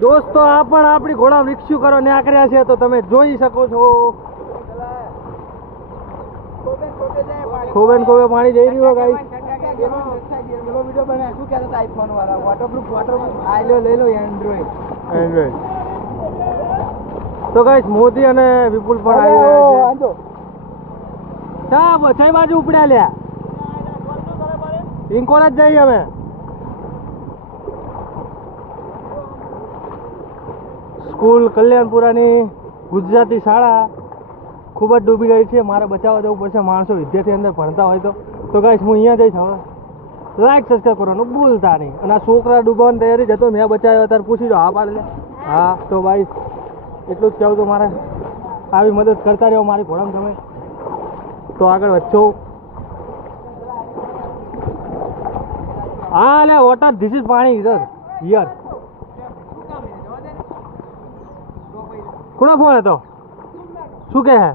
દોસ્તો આ પણ આપણી ઘોડા રિક્ષુ કરો ને આકર્યા છે તો તમે જોઈ શકો છો ખોબે પાણી જઈ રહ્યું ગાઈસ વિડિયો બનાય શું કહેતા હતા આઈફોન વાળા વોટરપ્રૂફ આ લઈ લો એન્ડ્રોઈડ તો ગાઈસ મોદી અને વિપુલ પણ આવી રહ્યા છે કઈ બાજુ ઉપડ્યા લ્યા ઇન્કોર જ જઈએ અમે સ્કૂલ કલ્યાણપુરાની ગુજરાતી શાળા ખૂબ જ ડૂબી ગઈ છે મારે બચાવવા જવું પડશે માણસો વિદ્યાર્થી અંદર ભણતા હોય તો ગાઈસ હું અહીંયા જઈશ હવે લાઈક સબસ્ક્રાઈબ કરવાનું ભૂલતા નહીં અને આ છોકરા ડૂબવાની તૈયારી જતો મેં બચાવ્યો ત્યારે પૂછી દો હા પાડે હા તો ભાઈ એટલું જ કહેવું તો મારે આવી મદદ કરતા રહ્યો મારી ઘોડામાં તમે તો આગળ વધશો હા લે વોટર ધીસ ઇઝ પાણી ઇધર હિયર કોનો ફોન હતો શું કહે